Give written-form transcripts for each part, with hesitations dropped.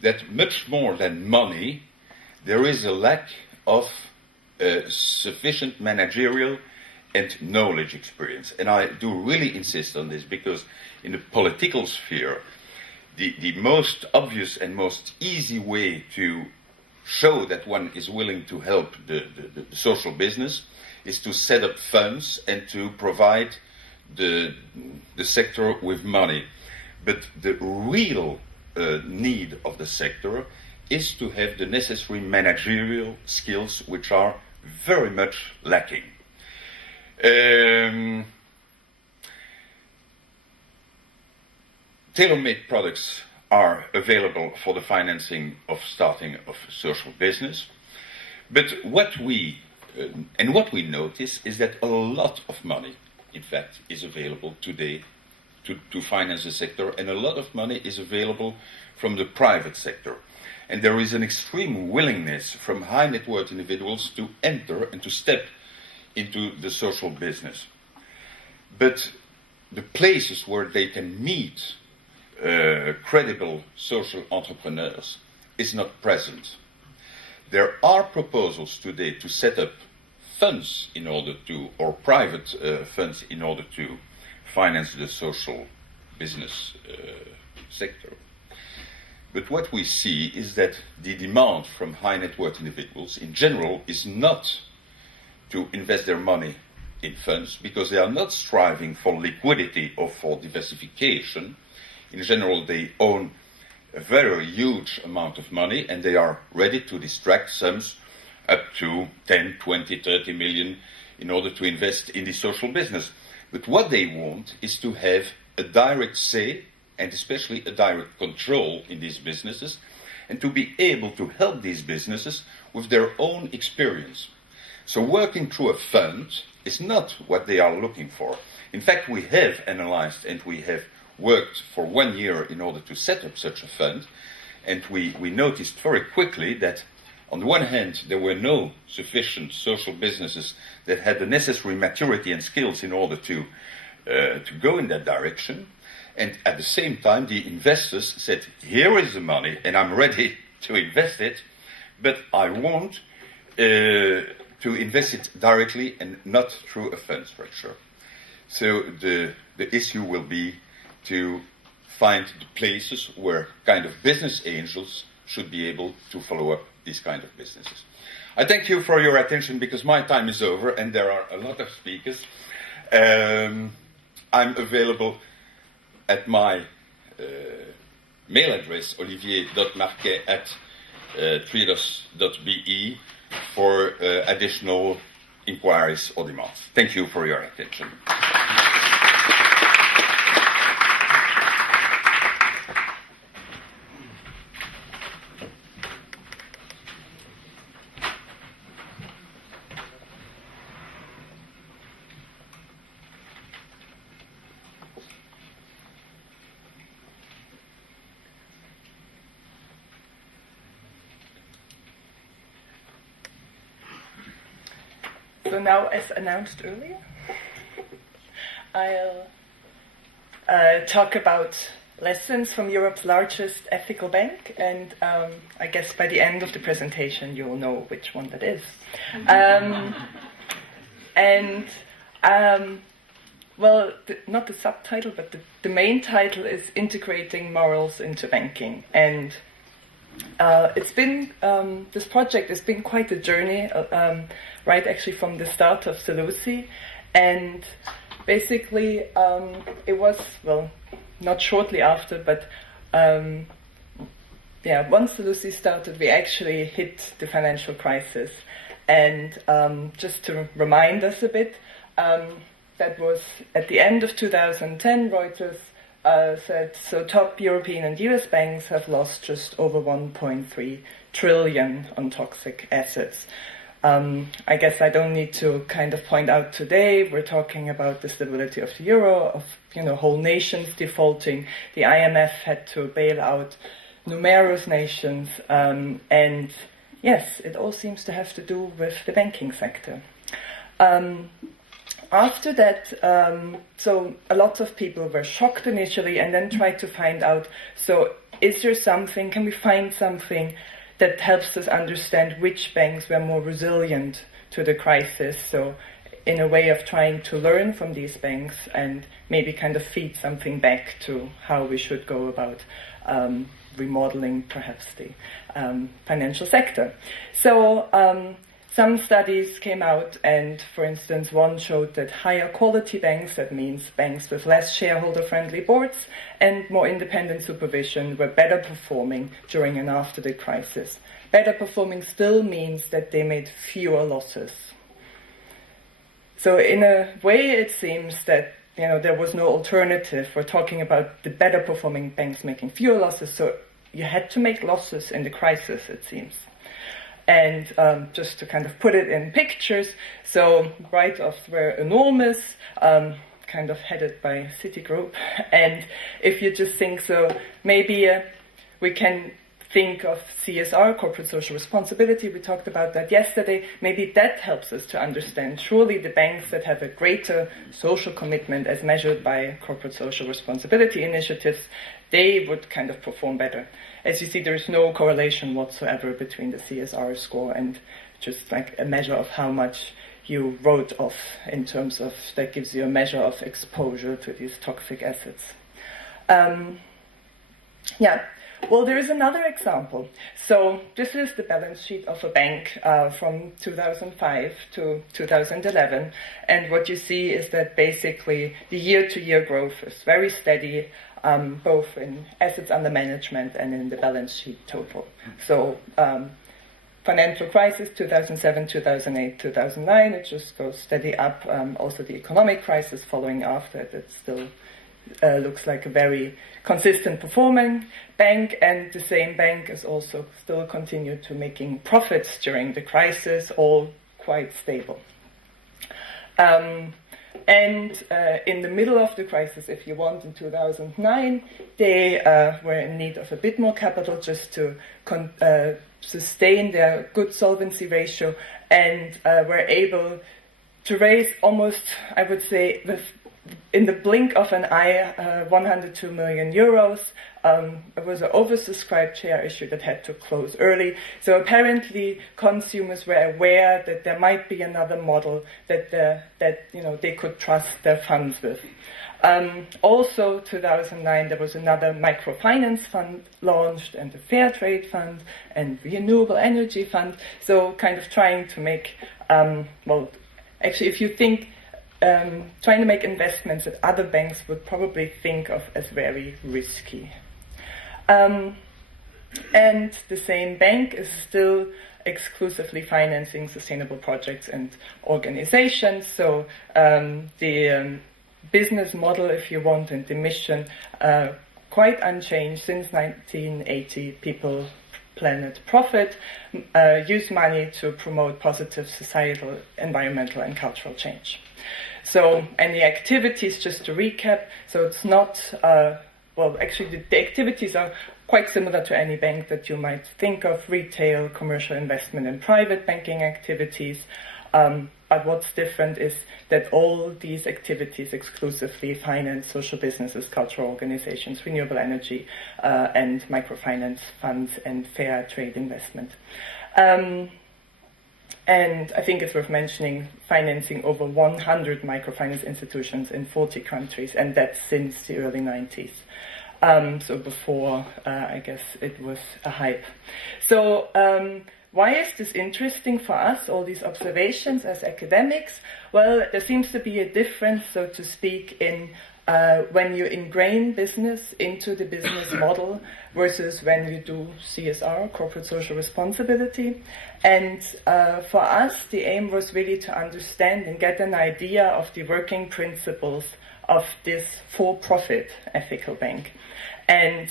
that much more than money, there is a lack of sufficient managerial and knowledge experience. And I do really insist on this, because in the political sphere, the most obvious and most easy way to show that one is willing to help the social business is to set up funds and to provide the sector with money. But the real need of the sector is to have the necessary managerial skills, which are very much lacking. Tailor-made products are available for the financing of starting of social business, but what we notice is that a lot of money, in fact, is available today to finance the sector, and a lot of money is available from the private sector. And there is an extreme willingness from high net worth individuals to enter and to step into the social business. But the places where they can meet credible social entrepreneurs is not present. There are proposals today to set up funds in order to, or private funds in order to finance the social business sector. But what we see is that the demand from high net worth individuals in general is not to invest their money in funds, because they are not striving for liquidity or for diversification. In general, they own a very huge amount of money, and they are ready to distract sums up to 10, 20, 30 million in order to invest in the social business. But what they want is to have a direct say, and especially a direct control in these businesses, and to be able to help these businesses with their own experience. So working through a fund is not what they are looking for. In fact, we have analyzed and we have worked for 1 year in order to set up such a fund, and we noticed very quickly that on the one hand there were no sufficient social businesses that had the necessary maturity and skills in order to go in that direction, and at the same time the investors said, here is the money and I'm ready to invest it, but I want to invest it directly and not through a fund structure. So the issue will be to find the places where kind of business angels should be able to follow up these kind of businesses. I thank you for your attention, because my time is over and there are a lot of speakers. I'm available at my mail address, olivier.marquet@tridos.be, for additional inquiries or demands. Thank you for your attention. So now, as announced earlier, I'll talk about lessons from Europe's largest ethical bank, and I guess by the end of the presentation you will know which one that is. Well, not the subtitle, but the main title is Integrating Morals into Banking. And it's been, this project has been quite a journey, right actually from the start of SELUSI. And basically it was, well, not shortly after, but once SELUSI started, we actually hit the financial crisis. And just to remind us a bit, that was at the end of 2010, Reuters said, so top European and US banks have lost just over 1.3 trillion on toxic assets. I guess I don't need to kind of point out today, we're talking about the stability of the euro, of whole nations defaulting. The IMF had to bail out numerous nations, and yes, it all seems to have to do with the banking sector. After that, so a lot of people were shocked initially and then tried to find out, so is there something, can we find something that helps us understand which banks were more resilient to the crisis? So in a way of trying to learn from these banks and maybe kind of feed something back to how we should go about remodeling perhaps the financial sector. So some studies came out, and for instance, one showed that higher quality banks, that means banks with less shareholder-friendly boards and more independent supervision, were better performing during and after the crisis. Better performing still means that they made fewer losses. So in a way, it seems that there was no alternative. We're talking about the better performing banks making fewer losses, so you had to make losses in the crisis, it seems. And just to kind of put it in pictures, so write-offs were enormous, kind of headed by Citigroup. And if you just think, so maybe we can think of CSR, corporate social responsibility, we talked about that yesterday, maybe that helps us to understand. Surely the banks that have a greater social commitment as measured by corporate social responsibility initiatives, they would kind of perform better. As you see, there's no correlation whatsoever between the CSR score and just like a measure of how much you wrote off in terms of, that gives you a measure of exposure to these toxic assets. Well, there is another example. So this is the balance sheet of a bank from 2005 to 2011. And what you see is that basically the year-to-year growth is very steady, both in assets under management and in the balance sheet total. So financial crisis, 2007, 2008, 2009, it just goes steady up. Also the economic crisis following after it, it still looks like a very consistent performing bank, and the same bank is also still continued to making profits during the crisis, all quite stable. And in the middle of the crisis, if you want, in 2009, they were in need of a bit more capital just to sustain their good solvency ratio, and were able to raise almost, I would say, in the blink of an eye, 102 million euros. It was an oversubscribed share issue that had to close early. So apparently consumers were aware that there might be another model that they could trust their funds with. Also, 2009, there was another microfinance fund launched, and the fair trade fund and renewable energy fund. So kind of trying to make, actually, if you think, trying to make investments that other banks would probably think of as very risky. And the same bank is still exclusively financing sustainable projects and organizations. So the business model, if you want, and the mission, quite unchanged since 1980. People, planet, profit, use money to promote positive societal, environmental, and cultural change. So, and the activities, just to recap, so it's not, actually the activities are quite similar to any bank that you might think of: retail, commercial investment, and private banking activities. But what's different is that all these activities exclusively finance social businesses, cultural organizations, renewable energy, and microfinance funds and fair trade investment. And I think it's worth mentioning financing over 100 microfinance institutions in 40 countries, and that's since the early 90s. So before, I guess, it was a hype. So why is this interesting for us, all these observations as academics? Well, there seems to be a difference, so to speak, in when you ingrain business into the business model versus when you do CSR, corporate social responsibility. And for us, the aim was really to understand and get an idea of the working principles of this for-profit ethical bank. And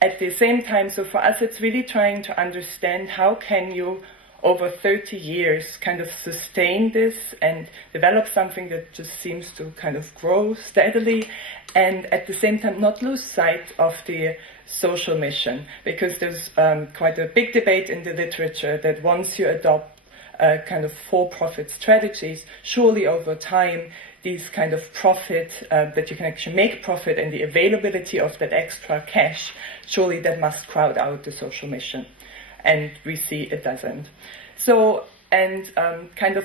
at the same time, so for us, it's really trying to understand how can you, over 30 years, kind of sustain this and develop something that just seems to kind of grow steadily, and at the same time not lose sight of the social mission, because there's quite a big debate in the literature that once you adopt kind of for-profit strategies, surely over time, these kind of profit, that you can actually make profit and the availability of that extra cash, surely that must crowd out the social mission. And we see it doesn't. So, and kind of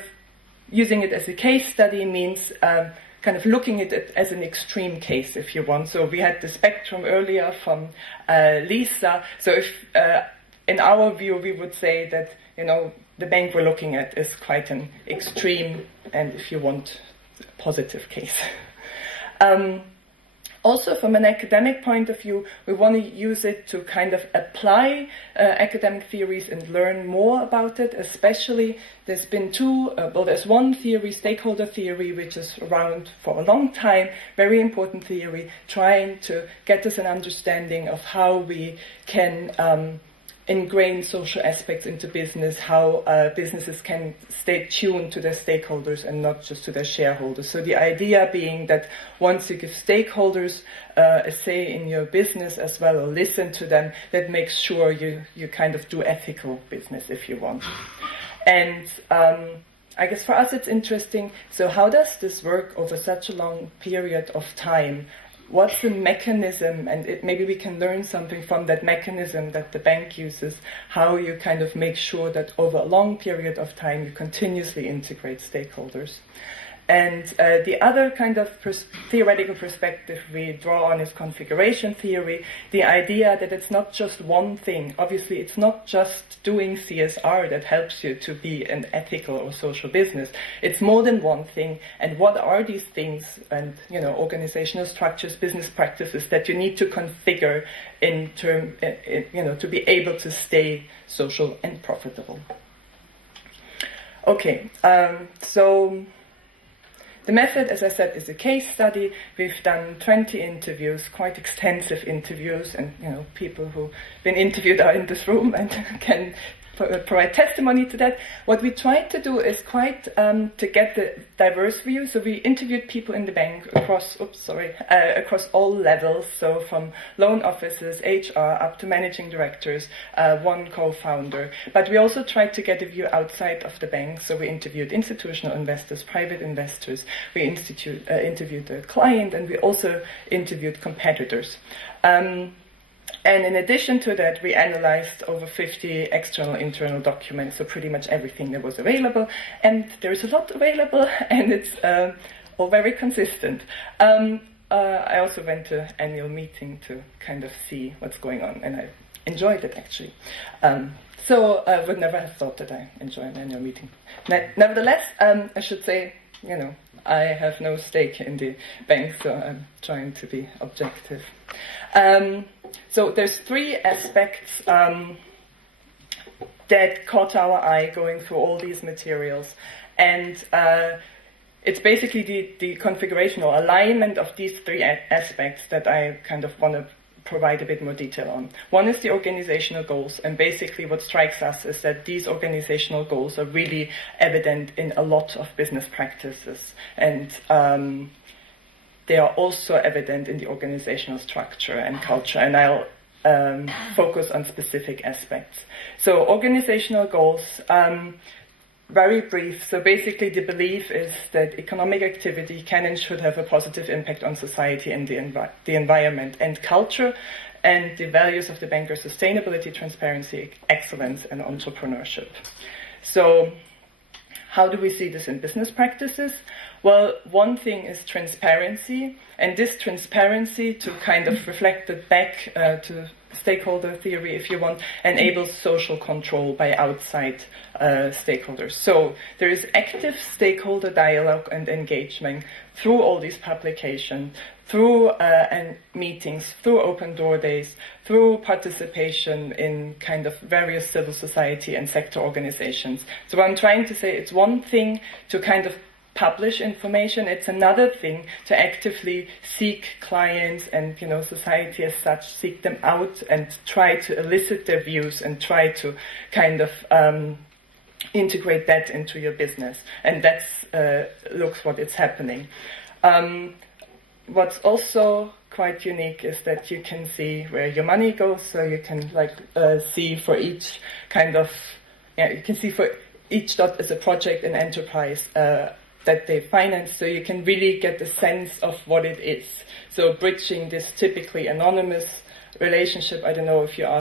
using it as a case study means kind of looking at it as an extreme case, if you want. So we had the spectrum earlier from Lisa. So if, in our view, we would say that, you know, the bank we're looking at is quite an extreme and, if you want, positive case. Also, from an academic point of view, we want to use it to kind of apply academic theories and learn more about it. Especially, there's been there's one theory, stakeholder theory, which is around for a long time, very important theory, trying to get us an understanding of how we can ingrain social aspects into business, how businesses can stay tuned to their stakeholders and not just to their shareholders. So the idea being that once you give stakeholders a say in your business as well, or listen to them, that makes sure you kind of do ethical business, if you want. And I guess for us it's interesting, so how does this work over such a long period of time? What's the mechanism, and maybe we can learn something from that mechanism that the bank uses, how you kind of make sure that over a long period of time you continuously integrate stakeholders. And the other kind of theoretical perspective we draw on is configuration theory, the idea that it's not just one thing. Obviously, it's not just doing CSR that helps you to be an ethical or social business. It's more than one thing. And what are these things and, you know, organizational structures, business practices that you need to configure to be able to stay social and profitable? Okay, so the method, as I said, is a case study. We've done 20 interviews, quite extensive interviews, and, you know, people who've been interviewed are in this room and can provide testimony to that. What we tried to do is quite to get the diverse view. So we interviewed people in the bank across all levels. So from loan officers, HR, up to managing directors, one co-founder. But we also tried to get a view outside of the bank. So we interviewed institutional investors, private investors. We interviewed the client, and we also interviewed competitors. And in addition to that, we analyzed over 50 external, internal documents, so pretty much everything that was available. And there's a lot available, and it's all very consistent. I also went to an annual meeting to kind of see what's going on, and I enjoyed it, actually. So I would never have thought that I enjoy an annual meeting. Nevertheless, I should say, you know, I have no stake in the bank, so I'm trying to be objective. So there's three aspects that caught our eye going through all these materials. And it's basically the configuration or alignment of these three aspects that I kind of want to provide a bit more detail on. One is the organizational goals, and basically what strikes us is that these organizational goals are really evident in a lot of business practices, and they are also evident in the organizational structure and culture, and I'll focus on specific aspects. So organizational goals, very brief. So basically the belief is that economic activity can and should have a positive impact on society and the environment, and culture, and the values of the bank are sustainability, transparency, excellence, and entrepreneurship. So how do we see this in business practices? Well, one thing is transparency, and this transparency, to kind of reflect it back to stakeholder theory, if you want, enables social control by outside stakeholders. So there is active stakeholder dialogue and engagement through all these publications, through meetings, through open door days, through participation in kind of various civil society and sector organizations. So what I'm trying to say, it's one thing to kind of publish information, it's another thing to actively seek clients and, you know, society as such, seek them out and try to elicit their views and try to kind of integrate that into your business. And that's looks what is happening. What's also quite unique is that you can see where your money goes, so you can see for each kind of, you can see for each dot is a project and enterprise that they finance, so you can really get the sense of what it is. So bridging this typically anonymous relationship, I don't know if you are